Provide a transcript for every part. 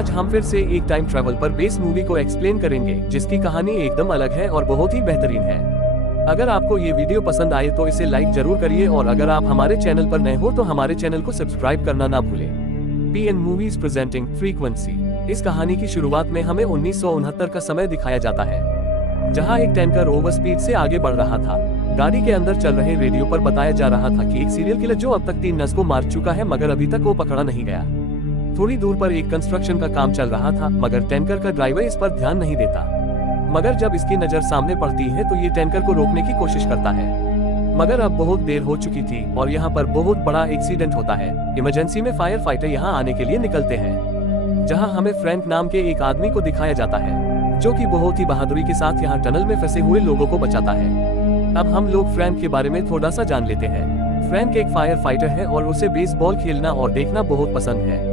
आज हम फिर से एक टाइम ट्रैवल पर बेस्ड मूवी को एक्सप्लेन करेंगे, जिसकी कहानी एकदम अलग है और बहुत ही बेहतरीन है। अगर आपको ये वीडियो पसंद आए तो इसे लाइक जरूर करिए और अगर आप हमारे चैनल पर नए हो तो हमारे चैनल को सब्सक्राइब करना ना भूलें। PN movies presenting frequency. इस कहानी की शुरुआत में हमें 1969 का समय दिखाया जाता है, जहां एक टैंकर ओवर स्पीड से आगे बढ़ रहा था। गाड़ी के अंदर चल रहे रेडियो पर बताया जा रहा था कि एक सीरियल किलर जो अब तक 3 नर्स को मार चुका है, मगर अभी तक वो पकड़ा नहीं गया। थोड़ी दूर पर एक कंस्ट्रक्शन का काम चल रहा था, मगर टैंकर का ड्राइवर इस पर ध्यान नहीं देता। मगर जब इसकी नजर सामने पड़ती है तो ये टैंकर को रोकने की कोशिश करता है, मगर अब बहुत देर हो चुकी थी और यहाँ पर बहुत बड़ा एक्सीडेंट होता है। इमरजेंसी में फायर फाइटर यहाँ आने के लिए निकलते हैं, जहाँ हमें फ्रैंक नाम के एक आदमी को दिखाया जाता है, जो कि बहुत ही बहादुरी के साथ यहाँ टनल में फंसे हुए लोगों को बचाता है। अब हम लोग फ्रैंक के बारे में थोड़ा सा जान लेते हैं। फ्रैंक एक फायर फाइटर है और उसे बेसबॉल खेलना और देखना बहुत पसंद है।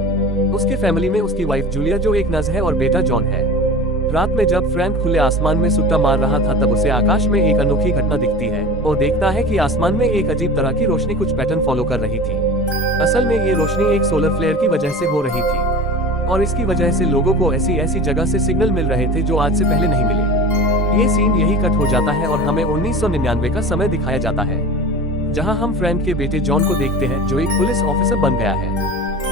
उसके फैमिली में उसकी वाइफ जूलिया जो एक नर्स है और बेटा जॉन है। रात में जब फ्रैंक खुले आसमान में सुट्टा मार रहा था तब उसे आकाश में एक अनोखी घटना दिखती है। वो देखता है कि आसमान में एक अजीब तरह की रोशनी कुछ पैटर्न फॉलो कर रही थी। असल में ये रोशनी एक सोलर फ्लेयर की वजह से हो रही थी और इसकी वजह से लोगों को ऐसी जगह से सिग्नल मिल रहे थे जो आज से पहले नहीं मिले। ये सीन यही कट हो जाता है और हमें 1999 का समय दिखाया जाता है, जहां हम फ्रैंक के बेटे जॉन को देखते हैं जो एक पुलिस ऑफिसर बन गया है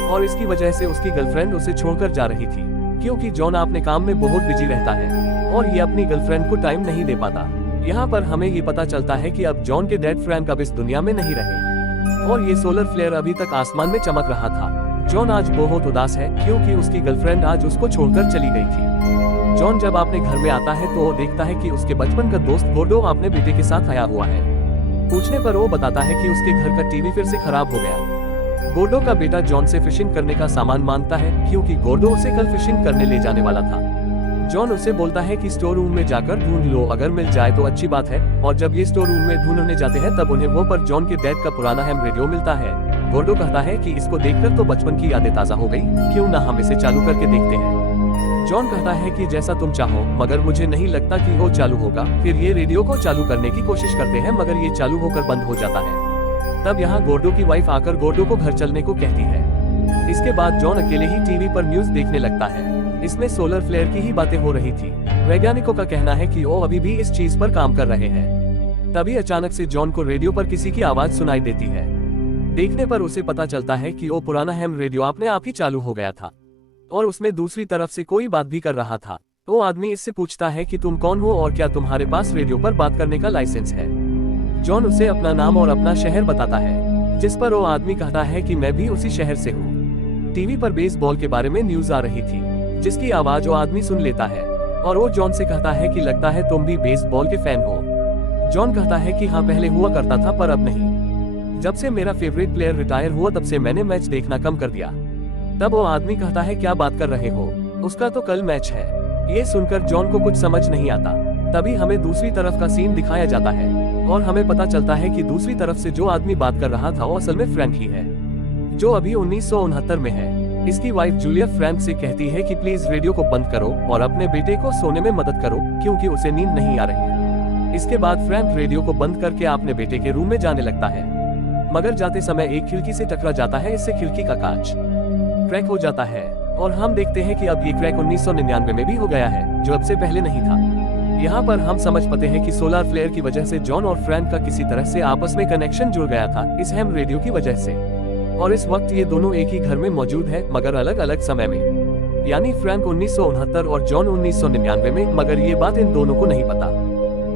और इसकी वजह से उसकी गर्लफ्रेंड उसे छोड़कर जा रही थी, क्योंकि जॉन अपने काम में बहुत बिजी रहता है और ये अपनी गर्लफ्रेंड को टाइम नहीं दे पाता। यहाँ पर हमें ये पता चलता है कि अब जॉन के डैड फ्रैंक अब इस दुनिया में नहीं रहे और ये सोलर फ्लेयर अभी तक आसमान में चमक रहा था। जॉन आज बहुत उदास है क्योंकि उसकी गर्लफ्रेंड आज उसको छोड़कर चली गई थी। जॉन जब अपने घर में आता है तो वो देखता है कि उसके बचपन का दोस्त गोर्डो अपने बेटे के साथ आया हुआ है। पूछने पर वो बताता है कि उसके घर का टीवी फिर से खराब हो गया। गोर्डो का बेटा जॉन से फिशिंग करने का सामान मांगता है क्योंकि गोर्डो उसे कल फिशिंग करने ले जाने वाला था। जॉन उसे बोलता है कि स्टोर रूम में जाकर ढूंढ लो, अगर मिल जाए तो अच्छी बात है। और जब ये स्टोर रूम में ढूंढने जाते हैं तब उन्हें वो पर जॉन के डैड का पुराना हैम रेडियो मिलता है। गोर्डो कहता है कि इसको देखकर तो बचपन की यादें ताजा हो गई, क्यों ना हम इसे चालू करके देखते हैं। जॉन कहता है कि जैसा तुम चाहो, मगर मुझे नहीं लगता कि वो चालू होगा। फिर ये रेडियो को चालू करने की कोशिश करते हैं मगर ये चालू होकर बंद हो जाता है। तब यहाँ गोर्डो की वाइफ आकर गोर्डो को घर चलने को कहती है। इसके बाद जॉन अकेले ही टीवी पर न्यूज देखने लगता है। इसमें सोलर फ्लेयर की ही बातें हो रही थी। वैज्ञानिकों का कहना है कि वो अभी भी इस चीज पर काम कर रहे हैं। तभी अचानक से जॉन को रेडियो पर किसी की आवाज सुनाई देती है। देखने पर उसे पता चलता है कि वो पुराना हैम रेडियो अपने आप ही चालू हो गया था और उसमें दूसरी तरफ से कोई बात भी कर रहा था। वो आदमी इससे पूछता है कि तुम कौन हो और क्या तुम्हारे पास रेडियो पर बात करने का लाइसेंस है। जॉन उसे अपना नाम और अपना शहर बताता है, जिस पर वो आदमी कहता है कि मैं भी उसी शहर से हूँ। टीवी पर बेसबॉल के बारे में न्यूज आ रही थी, जिसकी आवाज वो आदमी सुन लेता है और वो जॉन से कहता है कि लगता है तुम भी बेसबॉल के फैन हो। जॉन कहता है कि हाँ, पहले हुआ करता था पर अब नहीं। जब से मेरा फेवरेट प्लेयर रिटायर हुआ तब से मैंने मैच देखना कम कर दिया। तब वो आदमी कहता है क्या बात कर रहे हो, उसका तो कल मैच है। ये सुनकर जॉन को कुछ समझ नहीं आता। तभी हमें दूसरी तरफ का सीन दिखाया जाता है और हमें पता चलता है कि दूसरी तरफ से जो आदमी बात कर रहा था वो असल में फ्रैंक ही है, जो अभी 1969 में है। इसकी वाइफ जूलिया फ्रैंक से कहती है कि प्लीज रेडियो को बंद करो और अपने बेटे को सोने में मदद करो क्योंकि उसे नींद नहीं आ रही। इसके बाद फ्रैंक रेडियो को बंद करके अपने बेटे के रूम में जाने लगता है, मगर जाते समय एक खिड़की से टकरा जाता है। इससे खिड़की का कांच क्रैक हो जाता है और हम देखते हैं कि अब ये क्रैक 1999 में भी हो गया है, जो अब से पहले नहीं था। यहाँ पर हम समझ पाते हैं कि सोलर फ्लेयर की वजह से जॉन और फ्रैंक का किसी तरह से आपस में कनेक्शन जुड़ गया था इस हैम रेडियो की वजह से। और इस वक्त ये दोनों एक ही घर में मौजूद है मगर अलग अलग समय में, यानी फ्रैंक 1969 और जॉन 1999 में, मगर ये बात इन दोनों को नहीं पता।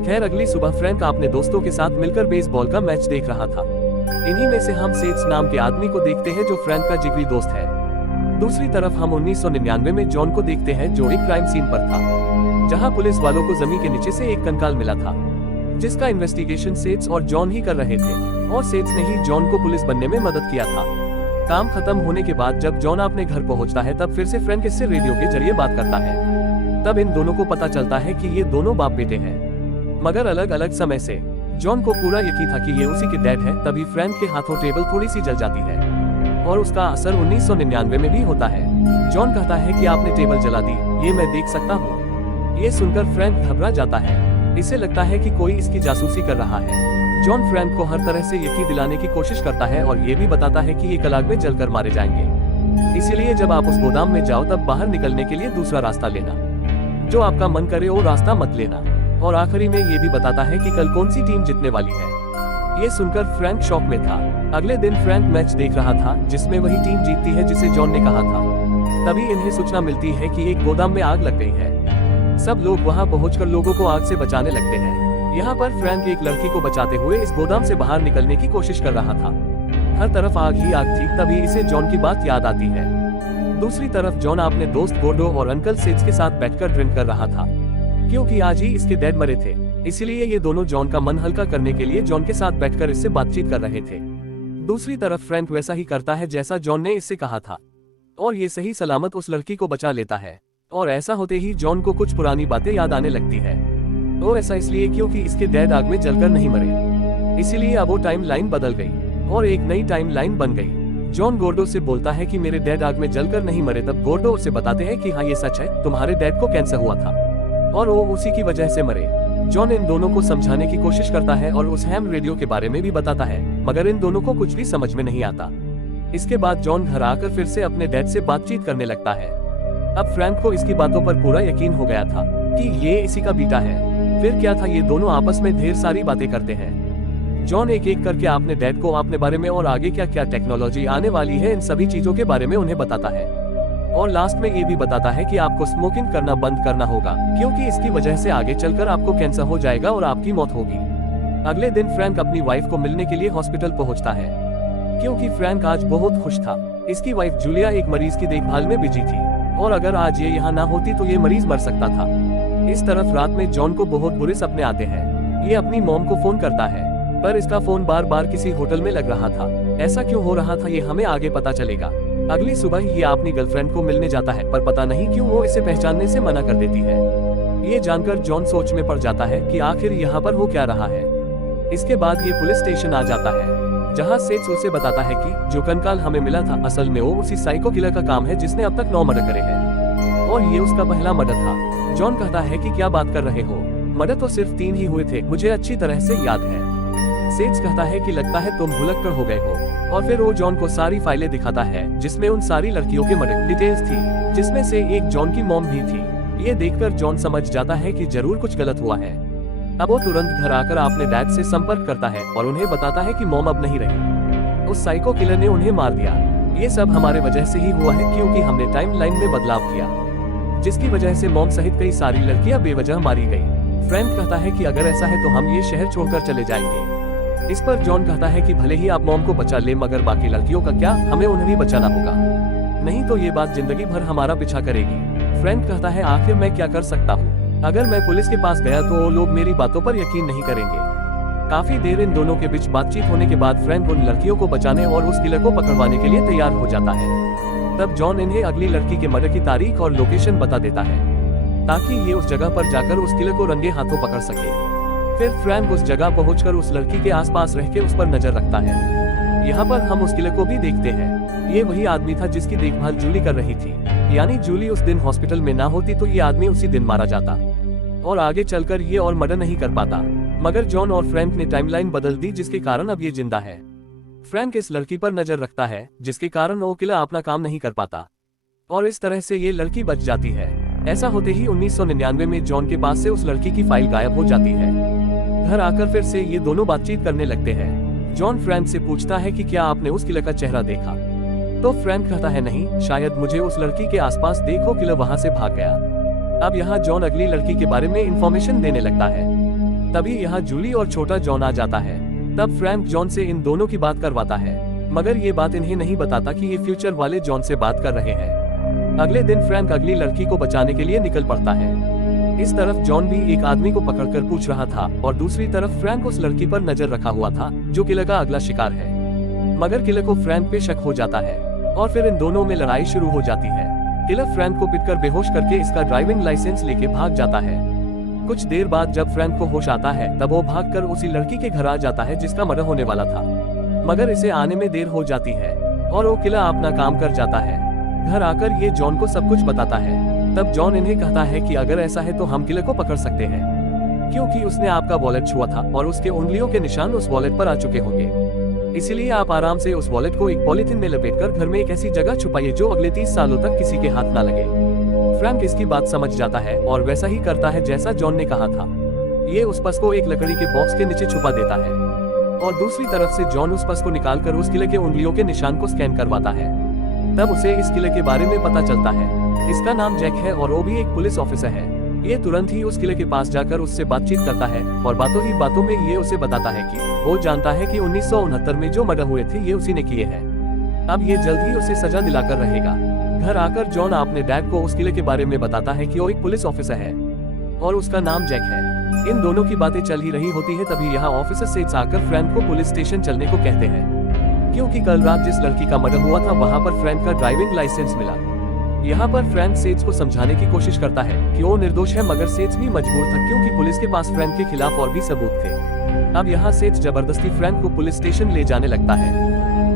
खैर, अगली सुबह फ्रैंक अपने दोस्तों के साथ मिलकर बेसबॉल का मैच देख रहा था। इन्हीं में से हम सेट्स नाम के आदमी को देखते हैं जो फ्रैंक का जिगरी दोस्त है। दूसरी तरफ हम 1999 में जॉन को देखते हैं जो एक क्राइम सीन पर था, जहां पुलिस वालों को जमीन के नीचे से एक कंकाल मिला था, जिसका इन्वेस्टिगेशन सेट्स और जॉन ही कर रहे थे और सेट्स ने ही जॉन को पुलिस बनने में मदद किया था। काम खत्म होने के बाद जब जॉन अपने घर पहुंचता है तब फिर से फ्रैंक इससे रेडियो के जरिए बात करता है। तब इन दोनों को पता चलता है कि ये दोनों बाप बेटे हैं, मगर अलग अलग समय से। जॉन को पूरा यकीन था कि ये उसी के डैड है। तभी फ्रैंक के हाथों टेबल थोड़ी सी जल जाती है और उसका असर 1999 में भी होता है। जॉन कहता है कि आपने टेबल जला दी, ये मैं देख सकता हूँ। ये सुनकर फ्रैंक घबरा जाता है। इसे लगता है कि कोई इसकी जासूसी कर रहा है। जॉन फ्रैंक को हर तरह से यकीन दिलाने की कोशिश करता है और ये भी बताता है कि ये कल आग में जलकर मारे जाएंगे। इसीलिए जब आप उस गोदाम में जाओ तब बाहर निकलने के लिए दूसरा रास्ता लेना, जो आपका मन करे वो रास्ता मत लेना। और आखिरी में ये भी बताता है कि कल कौन सी टीम जीतने वाली है। ये सुनकर फ्रैंक शॉक में था। अगले दिन फ्रैंक मैच देख रहा था जिसमें वही टीम जीतती है जिसे जॉन ने कहा था। तभी इन्हें सूचना मिलती है कि एक गोदाम में आग लग गई है। सब लोग वहां पहुंचकर लोगों को आग से बचाने लगते हैं। यहाँ पर फ्रैंक एक लड़की को बचाते हुए इस गोदाम से बाहर निकलने की कोशिश कर रहा था। हर तरफ आग ही आग थी। तभी इसे जॉन की बात याद आती है। दूसरी तरफ जॉन अपने दोस्त गोर्डो और अंकल सेज के साथ बैठकर ड्रिंक कर रहा था, क्योंकि आज ही इसके डैड मरे थे। इसीलिए ये दोनों जॉन का मन हल्का करने के लिए जॉन के साथ बैठकर इससे बातचीत कर रहे थे। दूसरी तरफ फ्रैंक वैसा ही करता है जैसा जॉन ने इससे कहा था, और ये सही सलामत उस लड़की को बचा लेता है। और ऐसा होते ही जॉन को कुछ पुरानी बातें याद आने लगती है। वो ऐसा इसलिए क्योंकि इसके डैड आग में जलकर नहीं मरे, इसीलिए अब वो टाइम लाइन बदल गई और एक नई टाइम लाइन बन गई। जॉन गोर्डो से बोलता है कि मेरे डैड आग में जलकर नहीं मरे। तब गोर्डो उसे बताते हैं कि हाँ ये सच है, तुम्हारे डैड को कैंसर हुआ था और वो उसी की वजह से मरे। जॉन इन दोनों को समझाने की कोशिश करता है और उस हैम रेडियो के बारे में भी बताता है, मगर इन दोनों को कुछ भी समझ में नहीं आता। इसके बाद जॉन घर आकर फिर से अपने डैड से बातचीत करने लगता है। अब फ्रैंक को इसकी बातों पर पूरा यकीन हो गया था कि ये इसी का बेटा है। फिर क्या था, ये दोनों आपस में ढेर सारी बातें करते हैं। जॉन एक एक करके अपने डैड को अपने बारे में और आगे क्या क्या टेक्नोलॉजी आने वाली है इन सभी चीजों के बारे में उन्हें बताता है। और लास्ट में ये भी बताता है कि आपको स्मोकिंग करना बंद करना होगा, क्योंकि इसकी वजह से आगे चलकर आपको कैंसर हो जाएगा और आपकी मौत होगी। अगले दिन फ्रैंक अपनी वाइफ को मिलने के लिए हॉस्पिटल पहुंचता है, क्योंकि फ्रैंक आज बहुत खुश था। इसकी वाइफ जूलिया एक मरीज की देखभाल में बिजी थी और अगर आज ये यहाँ ना होती तो ये मरीज मर सकता था। इस तरफ रात में जॉन को बहुत बुरे सपने आते हैं। ये अपनी मॉम को फोन करता है, पर इसका फोन बार बार किसी होटल में लग रहा था। ऐसा क्यों हो रहा था ये हमें आगे पता चलेगा। अगली सुबह ये अपनी गर्लफ्रेंड को मिलने जाता है, पर पता नहीं क्यों वो इसे पहचानने से मना कर देती है। ये जानकर जॉन सोच में पड़ जाता है कि आखिर यहाँ पर हो क्या रहा है। इसके बाद ये पुलिस स्टेशन आ जाता है, जहाँ सेठ उसे बताता है कि जो कंकाल हमें मिला था असल में वो उसी साइको किलर का काम है जिसने अब तक 9 मर्डर करे हैं और ये उसका पहला मर्डर था। जॉन कहता है कि क्या बात कर रहे हो, मर्डर तो सिर्फ 3 ही हुए थे, मुझे अच्छी तरह से याद है। सेज कहता है कि लगता है तुम भुलक्कड़ हो गए हो, और फिर वो जॉन को सारी फाइलें दिखाता है जिसमें उन सारी लड़कियों के मर्डर डिटेल्स थी, जिसमें से एक जॉन की मॉम भी थी। ये देखकर जॉन समझ जाता है कि जरूर कुछ गलत हुआ है। अब वो तुरंत घर आकर अपने डैड से संपर्क करता है और उन्हें बताता है कि मॉम अब नहीं रही, उस साइको किलर ने उन्हें मार दिया। ये सब हमारे वजह से ही हुआ है, क्योंकि हमने टाइम लाइन में बदलाव किया, जिसकी वजह से मॉम सहित कई सारी लड़कियां बेवजह मारी गई। फ्रैंक कहता है कि अगर ऐसा है तो हम ये शहर छोड़कर चले जाएंगे। इस पर जॉन कहता है कि भले ही आप मॉम को बचा ले, मगर बाकी लड़कियों का क्या, हमें उन्हें भी बचाना होगा, नहीं तो ये बात जिंदगी भर हमारा पीछा करेगी। फ्रैंक कहता है आखिर मैं क्या कर सकता हूँ, अगर मैं पुलिस के पास गया तो वो लोग मेरी बातों पर यकीन नहीं करेंगे। काफी देर इन दोनों के बीच बातचीत होने के बाद फ्रैंक उन लड़कियों को बचाने और उस किलर को पकड़वाने के लिए तैयार हो जाता है। तब जॉन इन्हें अगली लड़की के मर्डर की तारीख और लोकेशन बता देता है, ताकि ये उस जगह पर जाकर उस किलर को रंगे हाथों पकड़ सके। फिर फ्रैंक उस जगह पहुंचकर उस लड़की के आसपास रह के उस पर नजर रखता है। यहाँ पर हम उस किलर को भी देखते हैं। ये वही आदमी था जिसकी देखभाल जूली कर रही थी, यानी जूली उस दिन हॉस्पिटल में ना होती तो ये आदमी उसी दिन मारा जाता और आगे चलकर ये और मर्डर नहीं कर पाता। मगर जॉन और फ्रैंक ने टाइमलाइन बदल दी, जिसके कारण अब ये जिंदा है। फ्रैंक इस लड़की पर नजर रखता है, जिसके कारण वो किलर अपना काम नहीं कर पाता और इस तरह से ये लड़की बच जाती है। ऐसा होते ही 1999 में जॉन के पास से उस लड़की की फाइल गायब हो जाती है। घर आकर फिर से ये दोनों बातचीत करने लगते हैं। जॉन फ्रैंक से पूछता है कि क्या आपने उस किलर का चेहरा देखा, तो फ्रैंक कहता है नहीं, शायद मुझे उस लड़की के आसपास देखो, किलर वहां से भाग गया। अब यहाँ जॉन अगली लड़की के बारे में इंफॉर्मेशन देने लगता है। तभी यहाँ जूली और छोटा जॉन आ जाता है। तब फ्रैंक जॉन से इन दोनों की बात करवाता है, मगर ये बात इन्हें नहीं बताता कि ये फ्यूचर वाले जॉन से बात कर रहे हैं। अगले दिन फ्रैंक अगली लड़की को बचाने के लिए निकल पड़ता है। इस तरफ जॉन भी एक आदमी को पकड़कर पूछ रहा था और दूसरी तरफ फ्रैंक उस लड़की पर नजर रखा हुआ था जो किलर का अगला शिकार है। मगर किलर को फ्रैंक पे शक हो जाता है और फिर इन दोनों में लड़ाई शुरू हो जाती है। किलर फ्रैंक को पीटकर बेहोश करके इसका ड्राइविंग लाइसेंस लेके भाग जाता है। कुछ देर बाद जब फ्रैंक को होश आता है तब वो भागकर उसी लड़की के घर आ जाता है जिसका मर्डर होने वाला था, मगर इसे आने में देर हो जाती है और वो किलर अपना काम कर जाता है। घर आकर ये जॉन को सब कुछ बताता है। तब जॉन इन्हें कहता है कि अगर ऐसा है तो हम किलर को पकड़ सकते हैं, क्योंकि उसने आपका वॉलेट छुआ था और उसके उंगलियों के निशान उस वॉलेट पर आ चुके होंगे। इसलिए आप आराम से उस वॉलेट को एक पॉलिथीन में लपेटकर घर में एक ऐसी जगह छुपाइए जो अगले 30 सालों तक किसी के हाथ ना लगे। फ्रैंक इसकी बात समझ जाता है और वैसा ही करता है जैसा जॉन ने कहा था। ये उस पर्स को एक लकड़ी के बॉक्स के नीचे छुपा देता है और दूसरी तरफ से जॉन उस पर्स को निकालकर उस किले के उंगलियों के निशान को स्कैन करवाता है। तब उसे इस किले के बारे में पता चलता है। इसका नाम जैक है और वो भी एक पुलिस ऑफिसर है। ये तुरंत ही उस किले के पास जाकर उससे बातचीत करता है और बातों ही बातों में ये उसे बताता है कि वो जानता है कि 1969 में जो मर्डर हुए थे ये उसी ने किए हैं। अब ये जल्द ही उसे सजा दिलाकर रहेगा। घर आकर जॉन अपने डैड को उस किले के बारे में बताता है कि वो एक पुलिस ऑफिसर है और उसका नाम जैक है। इन दोनों की बातें चल ही रही होती है तभी यहाँ ऑफिसर सेट्स आकर फ्रैंक को पुलिस स्टेशन चलने को कहते हैं, क्योंकि कल रात जिस लड़की का मर्डर हुआ था वहाँ पर फ्रैंक का ड्राइविंग लाइसेंस मिला। यहाँ पर फ्रैंक सेट्स को समझाने की कोशिश करता है कि वो निर्दोष है, मगर सेट्स भी मजबूर था क्योंकि पुलिस के पास फ्रैंक के खिलाफ और भी सबूत थे। अब यहाँ सेट्स जबरदस्ती फ्रैंक को पुलिस स्टेशन ले जाने लगता है।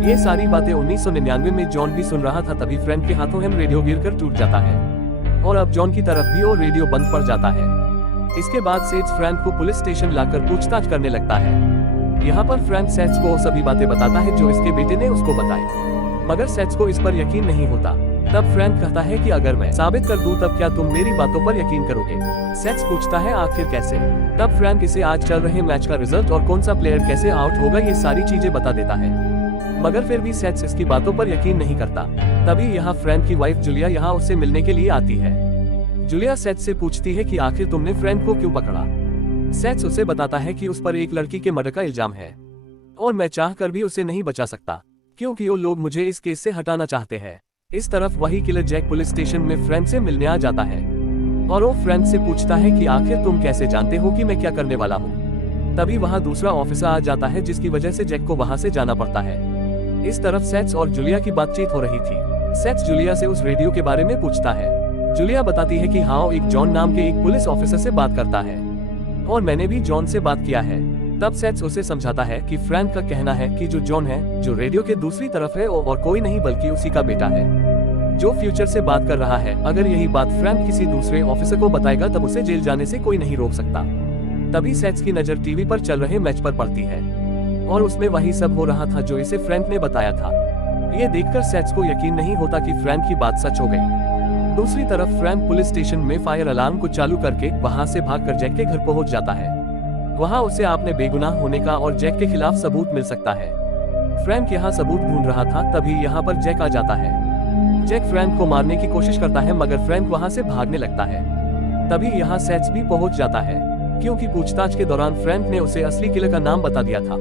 ये सारी बातें 1999 में जॉन भी सुन रहा था। तभी फ्रैंक के हाथों हैम रेडियो गिरकर टूट जाता है और अब जॉन की तरफ भी वो रेडियो बंद पड़ जाता है। इसके बाद सेट्स फ्रैंक को पुलिस स्टेशन लाकर पूछताछ करने लगता है। यहाँ पर फ्रैंक सेट्स को सभी बातें बताता है जो इसके बेटे ने उसको बताई, मगर सेट्स को इस पर यकीन नहीं होता। तब फ्रैंक कहता है कि अगर मैं साबित कर दूं तब क्या तुम मेरी बातों पर यकीन करोगे। सेट्स पूछता है आखिर कैसे। तब फ्रैंक इसे आज चल रहे मैच का रिजल्ट और कौन सा प्लेयर कैसे आउट होगा ये सारी चीजें बता देता है, मगर फिर भी सेट्स इसकी बातों पर यकीन नहीं करता। तभी यहाँ फ्रैंक की वाइफ जूलिया यहाँ उससे मिलने के लिए आती है। जूलिया सेट्स से पूछती है कि आखिर तुमने फ्रैंक को क्यों पकड़ा। सेट्स उसे बताता है कि उस पर एक लड़की के मर्डर का इल्जाम है और मैं चाहकर भी उसे नहीं बचा सकता क्योंकि वो लोग मुझे इस केस से हटाना चाहते हैं। इस तरफ वही किलर जैक पुलिस स्टेशन में फ्रैंक से मिलने आ जाता है और वो फ्रैंक से पूछता है कि आखिर तुम कैसे जानते हो कि मैं क्या करने वाला हूँ। तभी वहाँ दूसरा ऑफिसर आ जाता है जिसकी वजह से जैक को वहाँ से जाना पड़ता है। इस तरफ सेट्स और जूलिया की बातचीत हो रही थी। सेट्स जूलिया से उस रेडियो के बारे में पूछता है। जूलिया बताती है कि हाँ, एक जॉन नाम के एक पुलिस ऑफिसर से बात करता है और मैंने भी जॉन से बात किया है। तब सेट्स उसे समझाता है कि फ्रैंक का कहना है कि जो जॉन है जो रेडियो के दूसरी तरफ है और कोई नहीं बल्कि उसी का बेटा है जो फ्यूचर से बात कर रहा है। अगर यही बात फ्रैंक किसी दूसरे ऑफिसर को बताएगा तब उसे जेल जाने से कोई नहीं रोक सकता। तभी सेट्स की नजर टीवी पर चल रहे मैच पर पड़ती है और उसमें वही सब हो रहा था जो इसे फ्रैंक ने बताया था। ये देखकर सेट्स को यकीन नहीं होता कि फ्रैंक की बात सच हो गई। दूसरी तरफ फ्रैंक पुलिस स्टेशन में फायर अलार्म को चालू करके वहाँ से भागकर जैक के घर पहुँच जाता है। वहाँ उसे अपने बेगुनाह होने का और जैक के खिलाफ सबूत मिल सकता है। फ्रैंक यहाँ सबूत ढूंढ रहा था तभी यहाँ पर जैक आ जाता है। जैक फ्रैंक को मारने की कोशिश करता है मगर फ्रैंक वहाँ से भागने लगता है। तभी यहाँ सेट्स भी पहुँच जाता है क्योंकि पूछताछ के दौरान फ्रैंक ने उसे असली किलर का नाम बता दिया था,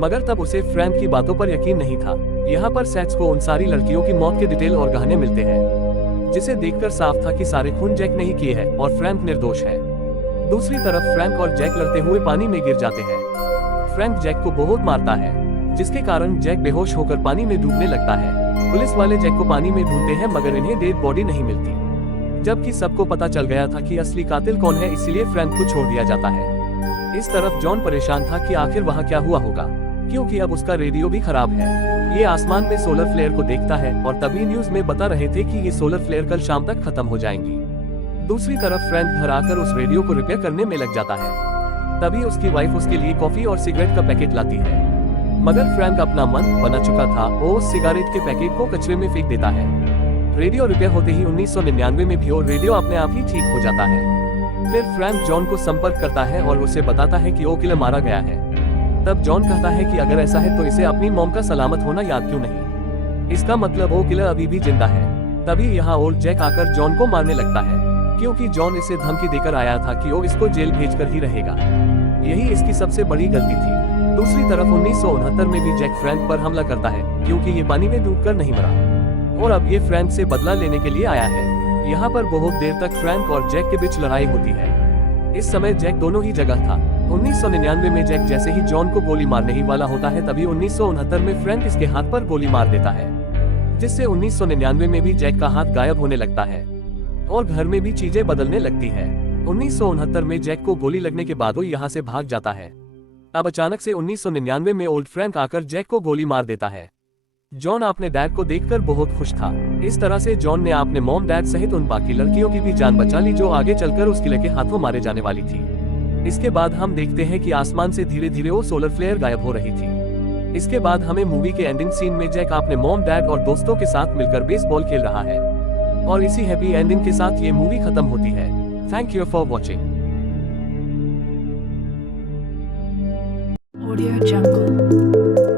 मगर तब उसे फ्रैंक की बातों पर यकीन नहीं था। यहाँ पर सेट्स को उन सारी लड़कियों की मौत के डिटेल और गहने मिलते हैं जिसे देखकर साफ था कि सारे खून जैक ने ही किए हैं और फ्रैंक निर्दोष है। दूसरी तरफ फ्रैंक और जैक लड़ते हुए पानी में गिर जाते हैं। फ्रैंक जैक को बहुत मारता है जिसके कारण जैक बेहोश होकर पानी में डूबने लगता है। पुलिस वाले जैक को पानी में ढूंढते हैं मगर इन्हें डेड बॉडी नहीं मिलती, जबकि सबको पता चल गया था कि असली कातिल कौन है, इसीलिए फ्रैंक को छोड़ दिया जाता है। इस तरफ जॉन परेशान था कि आखिर वहाँ क्या हुआ होगा क्योंकि अब उसका रेडियो भी खराब है। ये आसमान में सोलर फ्लेयर को देखता है और तभी न्यूज में बता रहे थे कि ये सोलर फ्लेयर कल शाम तक खत्म हो जाएंगी। दूसरी तरफ फ्रैंक घर आकर उस रेडियो को रिपेयर करने में लग जाता है। तभी उसकी वाइफ उसके लिए कॉफी और सिगरेट का पैकेट लाती है, मगर फ्रैंक अपना मन बना चुका था, वो उस सिगरेट के पैकेट को कचरे में फेंक देता है। रेडियो रिपेयर होते ही 1999 में भी वो रेडियो अपने आप ही ठीक हो जाता है। फिर फ्रैंक जॉन को संपर्क करता है और उसे बताता है कि वो किलर मारा गया है। तब जॉन कहता है कि अगर ऐसा है तो इसे अपनी मॉम का सलामत होना याद क्यों नहीं, इसका मतलब वो किलर अभी भी जिंदा है। तभी यहाँ और जैक आकर जॉन को मारने लगता है क्योंकि जॉन इसे धमकी देकर आया था कि वो इसको जेल भेजकर ही रहेगा। यही इसकी सबसे बड़ी गलती थी। दूसरी तरफ 1969 में भी जैक फ्रैंक पर हमला करता है क्योंकि ये पानी में डूबकर नहीं मरा और अब ये फ्रैंक से बदला लेने के लिए आया है। यहाँ पर बहुत देर तक फ्रैंक और जैक के बीच लड़ाई होती है। इस समय जैक दोनों ही जगह था। 1999 में जैक जैसे ही जॉन को गोली मारने ही वाला होता है तभी 1969 में फ्रैंक इसके हाथ पर गोली मार देता है, जिससे 1999 में भी जैक का हाथ गायब होने लगता है और घर में भी चीजें बदलने लगती है। 1969 में जैक को गोली लगने के बाद वो यहाँ से भाग जाता है। अब अचानक से 1999 में ओल्ड फ्रैंक आकर जैक को गोली मार देता है। जॉन अपने डैड को देखकर बहुत खुश था। इस तरह से जॉन ने अपने मॉम डैड सहित उन बाकी लड़कियों की भी जान बचा ली जो आगे चलकर उस किले के हाथों मारे जाने वाली थी। इसके बाद हम देखते हैं कि आसमान से धीरे धीरे वो सोलर फ्लेयर गायब हो रही थी। इसके बाद हमें मूवी के एंडिंग सीन में जैक अपने मॉम डैड और दोस्तों के साथ मिलकर बेसबॉल खेल रहा है और इसी हैप्पी एंडिंग के साथ ये मूवी खत्म होती है। Thank you for watching. Audio Jungle.